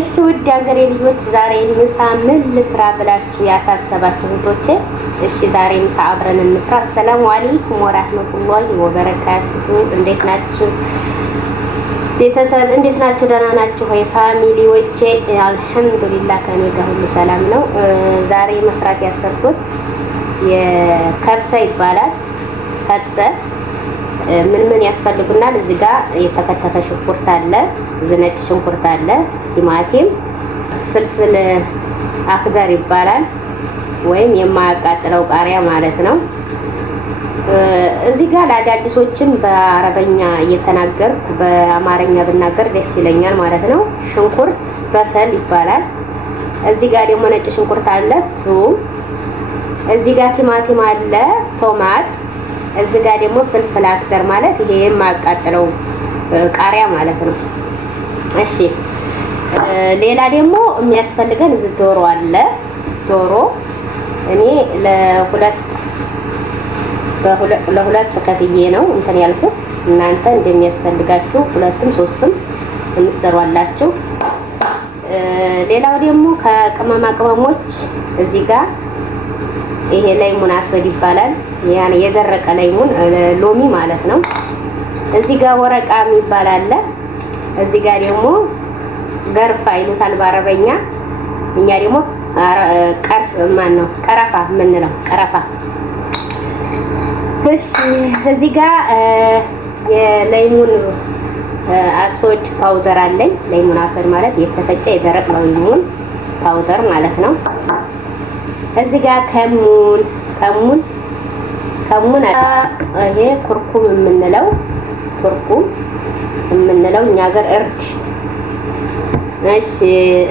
እሺ ውድ ሀገሬ ልጆች ዛሬ ምሳ ምን ልስራ ብላችሁ ያሳሰባችሁ እህቶቼ፣ እሺ ዛሬ ምሳ አብረን እንስራ። አሰላሙ አለይኩም ወራህመቱላሂ ወበረካቱሁ። እንዴት ናችሁ ቤተሰብ? እንዴት ናችሁ? ደህና ናችሁ ወይ ፋሚሊዎቼ? አልሐምዱሊላህ ከኔ ጋር ሁሉ ሰላም ነው። ዛሬ መስራት ያሰብኩት የከብሰ ይባላል። ከብሰ ምን ምን ያስፈልጉናል? እዚህ ጋር የተከተፈ ሽንኩርት አለ፣ ነጭ ሽንኩርት አለ፣ ቲማቲም፣ ፍልፍል አክደር ይባላል ወይም የማያቃጥለው ቃሪያ ማለት ነው። እዚህ ጋር ለአዳዲሶችም በአረበኛ እየተናገርኩ በአማርኛ ብናገር ደስ ይለኛል ማለት ነው። ሽንኩርት በሰል ይባላል። እዚህ ጋር ደግሞ ነጭ ሽንኩርት አለ፣ ቱም፣ እዚህ ጋር ቲማቲም አለ፣ ቶማት፣ እዚህ ጋር ደግሞ ፍልፍል አክደር ማለት ይሄ የማያቃጥለው ቃሪያ ማለት ነው። እሺ ሌላ ደግሞ የሚያስፈልገን እዚህ ዶሮ አለ። ዶሮ እኔ ለሁለት ከፍዬ ነው እንትን ያልኩት። እናንተ እንደሚያስፈልጋችሁ ሁለትም ሶስትም የምትሰሯላችሁ። ሌላው ደግሞ ከቅመማ ቅመሞች እዚህ ጋር ይሄ ላይሙን አስወድ ይባላል። ያን የደረቀ ላይሙን ሎሚ ማለት ነው። እዚህ ጋር ወረቃ የሚባል አለ። እዚህ ጋር ደግሞ ገርፋ ይሉታል በአረበኛ። እኛ ደግሞ ቀረፋ የምንለው ቀረፋ። እሺ እዚህ ጋር የላይሙን አስወድ ፓውደር አለኝ። ላይሙን አስወድ ማለት የተፈጨ የደረቅ ላይሙን ፓውደር ማለት ነው። እዚህ ጋር ከሙን ይሄ ኩርኩም የምንለው እኛ ሀገር እርድ። እሺ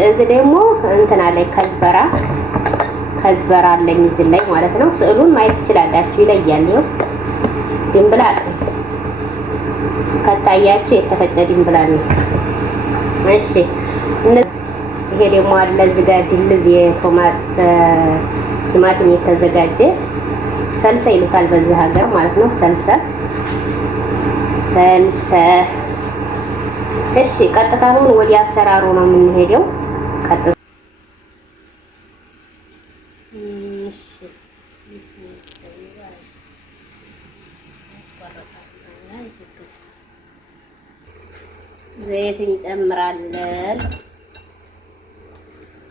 እዚህ ደግሞ እንትን አለኝ ከዝበራ አለኝ እዚህ ላይ ማለት ነው። ስዕሉን ማየት ትችላላችሁ፣ ይለያል። ይኸው ድንብላል ከታያችሁ የተፈጨ ድንብላል ነው። እሺ ይሄ ደግሞ አለ እዚህ ጋር ድልዝ ቲማቲም የተዘጋጀ ሰልሰ ይሉታል በዚህ ሀገር ማለት ነው። ሰልሰ። እሺ ቀጥታ አሁን ወደ አሰራሩ ነው የምንሄደው። ዘይት እንጨምራለን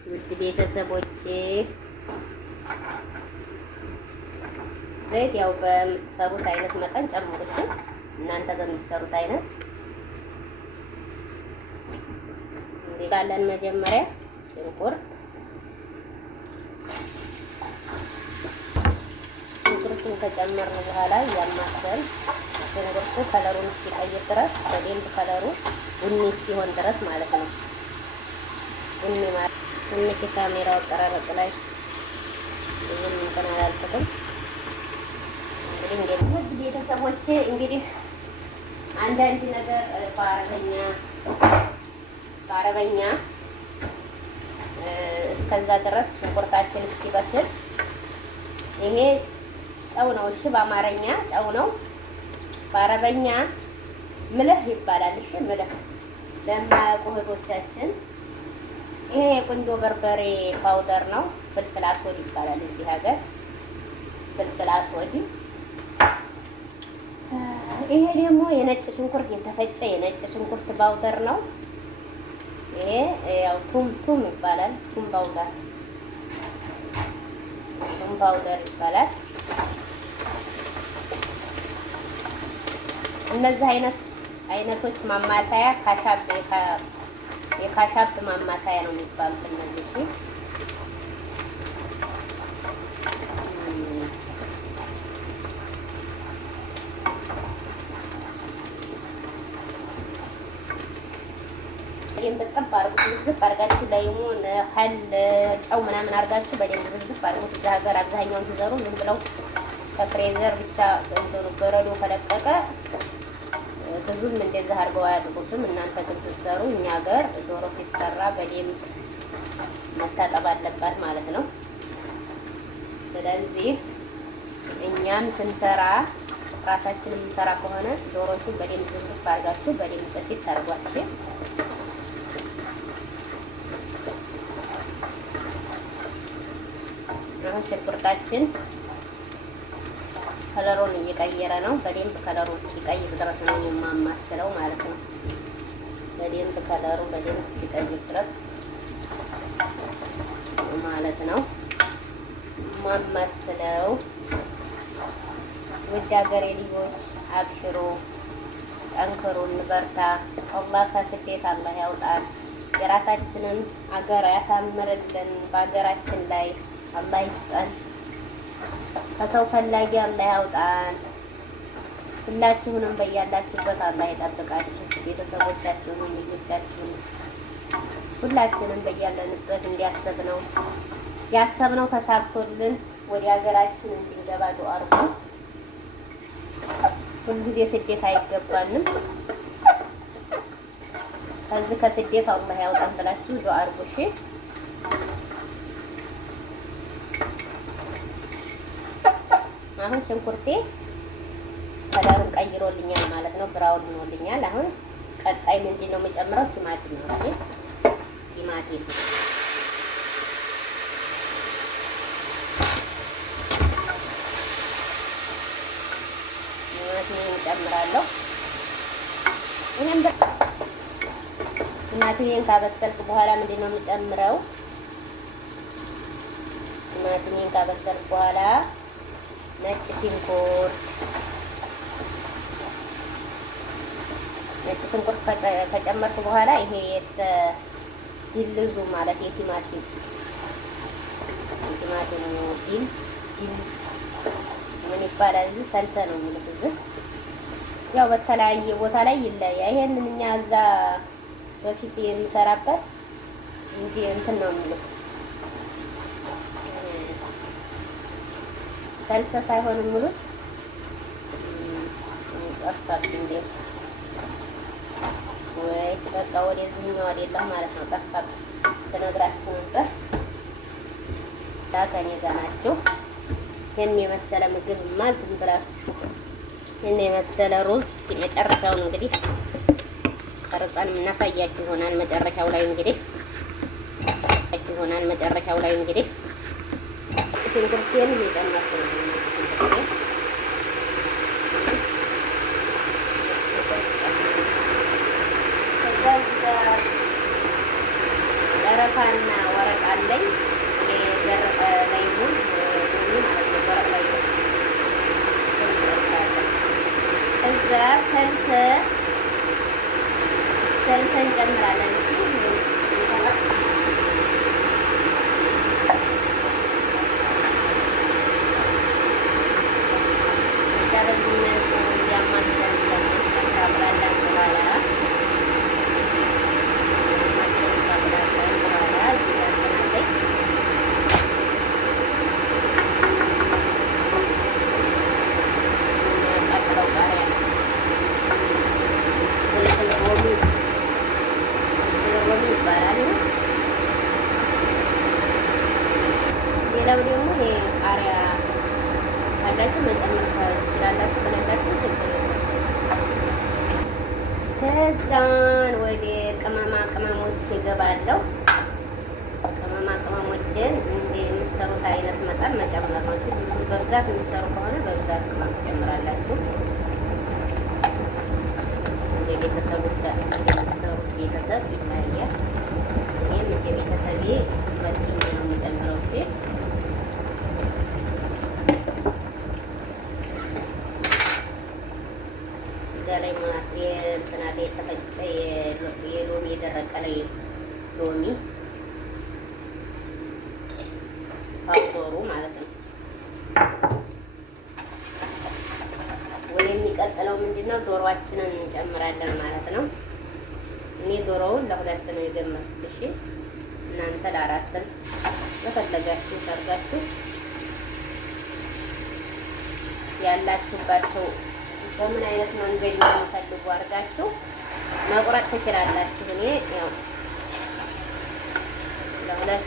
ውድ ቤተሰቦቼ። ዘይት ያው በምትሰሩት አይነት መጠን ጨምሩት፣ እናንተ በምትሰሩት አይነት እንዲባለን። መጀመሪያ ሽንኩርቱን ከጨመርን በኋላ ያማሰል ሽንኩርቱ ከለሩን እስኪቀይር ድረስ በደንብ ከለሩ ቡኒ እስኪሆን ድረስ ማለት ነው። ቡኒ ማለት ትንሽ ካሜራው አቀራረጥ ላይ ብዙም እንትን አላልኩትም። እንግዲህ ውድ ቤተሰቦቼ እንግዲህ አንዳንድ ነገር በአረበኛ እስከዛ ድረስ ሽንኩርታችን እስኪበስል ይሄ ጨው ነው። እሺ በአማርኛ ጨው ነው፣ በአረበኛ ምልህ ይባላል። እሺ ምልህ ለማያውቁ እህቶቻችን ይሄ የቁንዶ በርበሬ ፓውደር ነው። ፍልፍል አስወድ ይባላል እዚህ ሀገር ፍልፍል አስወድ። ይሄ ደግሞ የነጭ ሽንኩርት የተፈጨ የነጭ ሽንኩርት ፓውደር ነው። ይሄ ያው ቱም ይባላል። ቱም ፓውደር ይባላል። እነዚህ አይነቶች ማማሳያ የካሻፕ ማማሳያ ነው የሚባሉት እነዚህ። በደንብ ጥብ አድርጉት። ዝብዝብ አድርጋችሁ ላይሙን ሀል ጨው ምናምን አድርጋችሁ በደንብ ዝብዝብ አድርጉት። እዚህ ሀገር አብዛኛውን ሲዘሩ ዝም ብለው ከፍሬዘር ብቻ እንትኑ በረዶ ከለቀቀ ብዙም እንደዛ አድርገው አያጥቁትም። እናንተ ግን ስትሰሩ እኛ ሀገር ዶሮ ሲሰራ በደንብ መታጠብ አለባት ማለት ነው። ስለዚህ እኛም ስንሰራ ራሳችንን የምንሰራ ከሆነ ዶሮቹን በደንብ ዝብዝብ አድርጋችሁ በደንብ ጽድት ታደርጓቸው። አሁን ሽንኩርታችን ከለሩን እየቀየረ ነው። በደንብ ከለሩ እስኪቀይር ድረስ ነው የማማስለው ማለት ነው። በደንብ ከለሩ በደንብ እስኪቀይር ድረስ ማለት ነው ማማስለው። ውድ ሀገሬ ልጆች አብሽሩ፣ ጠንክሩ፣ እንበርታ። አላህ ከስደት አላህ ያውጣን። የራሳችንን አገር ያሳምርልን። በሀገራችን ላይ አላህ ይስጠን። ከሰው ፈላጊ አላህ ያውጣን። ሁላችሁንም በያላችሁበት አላህ ይጠብቃችሁ። ቤተሰቦቻችሁን፣ ልጆቻችሁን ሁላችንም በያለንበት ያሰብነው ተሳክቶልን ወደ ሀገራችን እንድንገባ ዱአ አድርጉ። ሁልጊዜ ስደት አይገባንም። ከዚህ ከስደት አላህ ያውጣን ብላችሁ ዱአ አድርጉ። እሺ አሁን ሽንኩርቴ ከለሩን ቀይሮልኛል ማለት ነው። ብራውን ሆኖልኛል። አሁን ቀጣይ ምንድን ነው የምጨምረው? ቲማቲም ነው። እሺ ቲማቲም እጨምራለሁ። ቲማቲሜን ካበሰልኩ በኋላ ምንድን ነው የምጨምረው? ቲማቲሜን ካበሰልኩ በኋላ ነጭ ሽንኩርት ከጨመርኩ በኋላ ይሄ ድልዙ ማለት የቲማቲሙ ዲልዝ ምን ይባላል? እዚህ ሰልሰ ነው የሚሉት። እዚህ ያው በተለያየ ቦታ ላይ ይለያል። ይሄንን እኛ እዛ በፊት የምሰራበት እንጂ እንትን ነው የሚሉት ሰልሰ ሳይሆን የሚሉት ጠፋብኝ እንዴ! ወይ በቃ ወደዚህኛው አይደለም ማለት ነው። ጠፋብኝ ተነግራችሁ ነበር። ዳከኔ ጋናችሁ ይሄን የመሰለ ምግብ ዝም ብላችሁ ይሄን የመሰለ ሩዝ መጨረሻውን እንግዲህ ቀርጸን እናሳያችሁ ይሆናል። መጨረሻው ላይ እንግዲህ ሽንኩርቴን እየጨመርኩ ነው። ቀረፋና ወረቅ አለኝ። የደረቀ ላይሙን እዛ ሰልሰ እንጨምራለን። ሌላው ደግሞ ይሄ ቃሪያ ካላችሁ መጨመር ትችላላችሁ። ከሌላችሁ ከዛን ወደ ቅመማ ቅመሞች ይገባለሁ። ቅመማ ቅመሞችን እንደ የምትሰሩት አይነት መጠን መጨመር ነው። በብዛት የምትሰሩ ከሆነ በብዛት ቅመም ትጨምራላችሁ። የቤተሰቦች የምትሰሩት ቤተሰብ ይለያያል። እኔም እንደ ቤተሰቤ መጥኜ ነው የሚጨምረው። ላይ የተፈጨ የሎሚ የደረቀ ላይ ሎሚ ፋክቶሩ ማለት ነው። የሚቀጥለው ምንድነው? ዶሮአችንን እንጨምራለን ማለት ነው። እኔ ዶሮውን ለሁለት ነው የገመስኩት። እሺ እናንተ ለአራትም በፈለጋችሁ ሰርጋችሁ ያላችሁባቸው በምን አይነት መንገድ የምትፈልጉ አድርጋችሁ መቁረጥ ትችላላችሁ። እኔ ያው ለሁለት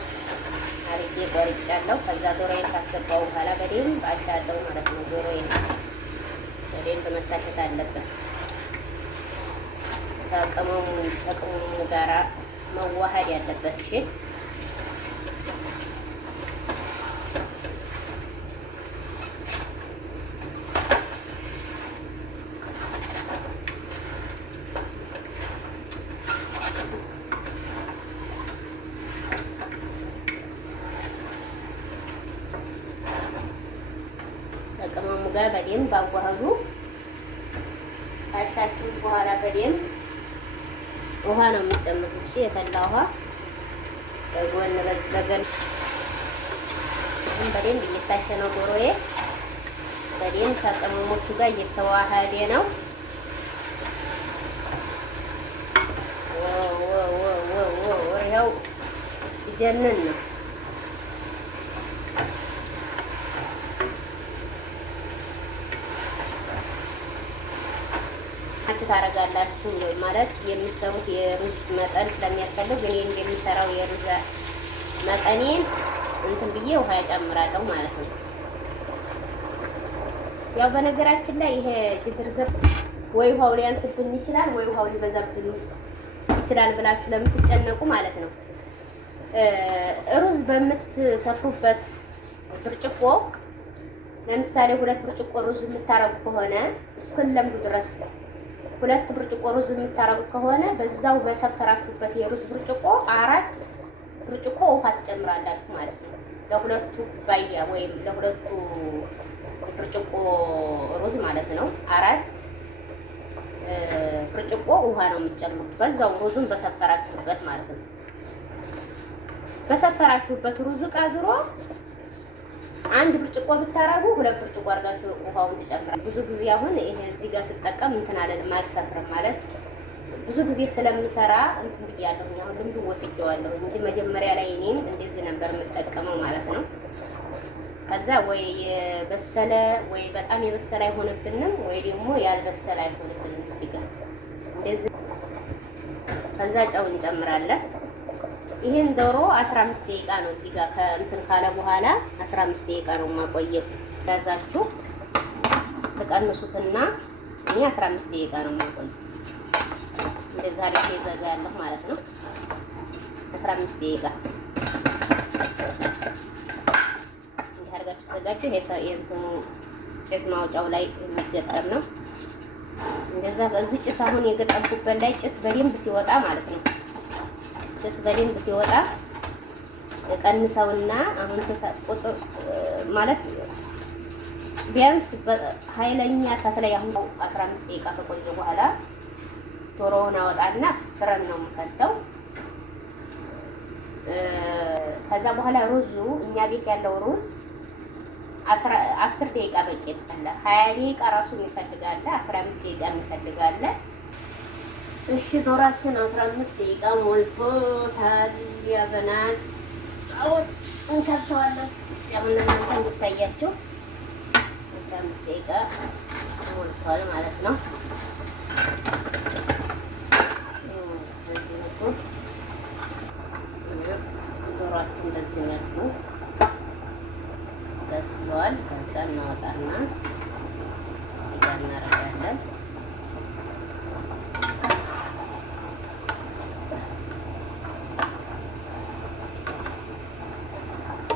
አርጌ ቆርጫለሁ። ከዛ ዶሮዬን ካስገባው በኋላ በደንብ አሻለሁ ማለት ነው። ዶሮዬን በደንብ መታሸት አለበት። ከቅመሙ ጋራ መዋሃድ ያለበት። እሺ በደንብ አዋህዱ። ካሻችሁ በኋላ በደንብ ውሃ ነው የምትጨምሩት። እሺ የፈላ ውሃ በጎን በገን በደንብ እየታሸ ነው። ዶሮዬ በደንብ ከቅመሞቹ ጋር እየተዋሃደ ነው። ይኸው ይጀንን ነው። ታረጋላችሁ ማለት የሚሰሩት የሩዝ መጠን ስለሚያስፈልግ እኔ እንደሚሰራው የሩዝ መጠኔን እንትን ብዬ ውሃ ያጨምራለሁ ማለት ነው። ያው በነገራችን ላይ ይሄ ዝርዝር ወይ ውሃው ሊያንስብን ይችላል ወይ ውሃው ሊበዛብን ይችላል ብላችሁ ለምትጨነቁ ማለት ነው ሩዝ በምትሰፍሩበት ብርጭቆ ለምሳሌ 2 ብርጭቆ ሩዝ የምታረጉ ከሆነ እስክንለምዱ ድረስ 2 ብርጭቆ ሩዝ የምታረጉ ከሆነ በዛው በሰፈራችሁበት የሩዝ ብርጭቆ 4 ብርጭቆ ውሃ ትጨምራላችሁ ማለት ነው። ለሁለቱ ኩባያ ወይም ለሁለቱ ብርጭቆ ሩዝ ማለት ነው 4 ብርጭቆ ውሃ ነው የምትጨምሩት። በዛው ሩዙን በሰፈራችሁበት ማለት ነው። በሰፈራችሁበት ሩዝ ዕቃ ዙሮ 1 ብርጭቆ ብታረጉ 2 ብርጭቆ አድርጋችሁ ውሃውን ትጨምራላችሁ። ብዙ ጊዜ አሁን ይሄ እዚህ ጋር ስጠቀም እንትን አለልም አልሰፍርም ማለት ብዙ ጊዜ ስለምሰራ እንትን ብያለሁ። አሁን ልምዱ ወስጄዋለሁ እንጂ መጀመሪያ ላይ እኔም እንደዚህ ነበር የምጠቀመው ማለት ነው። ከዛ ወይ የበሰለ ወይ በጣም የበሰለ አይሆንብንም ወይ ደግሞ ያልበሰለ አይሆንብንም። እዚህ ጋር እንደዚህ ከዛ ጨው እንጨምራለን። ይሄን ዶሮ 15 ደቂቃ ነው እዚህ ጋር ከእንትን ካለ በኋላ 15 ደቂቃ ነው ማቆየው። ያዛችሁ ተቀንሱትና እኔ 15 ደቂቃ ነው ማቆየው። እንደዛ አድርጌ እዘጋለሁ ማለት ነው። 15 ደቂቃ እንዲህ አድርጋችሁ ዘጋችሁ። የእንትኑ ጭስ ማውጫው ላይ የሚገጠም ነው። እንደዛ እዚህ ጭስ አሁን የገጠምኩበት ላይ ጭስ በደንብ ሲወጣ ማለት ነው። ጭስ በደንብ ሲወጣ ቀንሰውና አሁን ቁጥር ማለት ቢያንስ በኃይለኛ እሳት ላይ አሁን 15 ደቂቃ ከቆየ በኋላ ዶሮውን አወጣና ፍረን ነው የምከተው። ከዛ በኋላ ሩዙ እኛ ቤት ያለው ሩዝ 10 ደቂቃ በቂ አለ። 20 ደቂቃ ራሱ ይፈልጋል፣ 15 ደቂቃ ይፈልጋል። እሺ ዶሮአችን 15 ደቂቃ ሞልቶታል። ያ በናት አሁን እንከተዋለን። እሺ አሁን ለማንተ እንድታያችሁ 15 ደቂቃ ሞልቷል ማለት ነው። ዶሮአችን በዚህ መልኩ በስሏል። ከዛ እናወጣና እዚህ ጋር እናደርጋለን።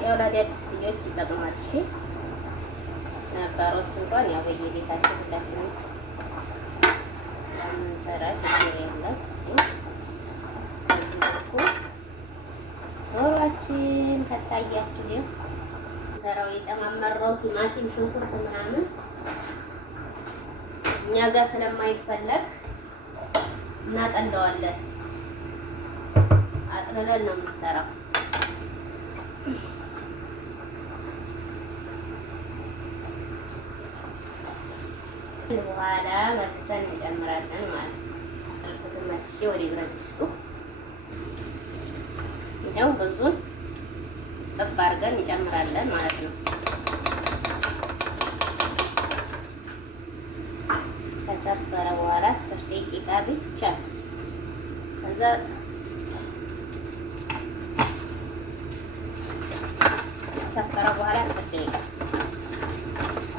ያው ለአዲስ ልጆች ይጠቅማል። እሺ ነባሮች እንኳን ያው በየቤታችን ሁላችንም ስለምንሰራ ችግር የለም። ዶሮአችን ከታያችሁ ሰራው የጨማመረው ቲማቲም፣ ሽንኩርት ምናምን እኛ ጋር ስለማይፈለግ እናጠለዋለን። አጥልለን ነው የምንሰራው። በኋላ መልሰን እንጨምራለን ማለት ነው። ወደ ብረት ድስቱ ይኸው ብዙን ጥብ አድርገን እንጨምራለን ማለት ነው። ከሰፈረ በኋላ 10 ደቂቃ ብቻ ከዛ ከሰፈረ በኋላ 10 ደቂቃ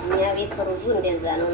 እኛ ቤት ሩዙ እንደዛ ነው።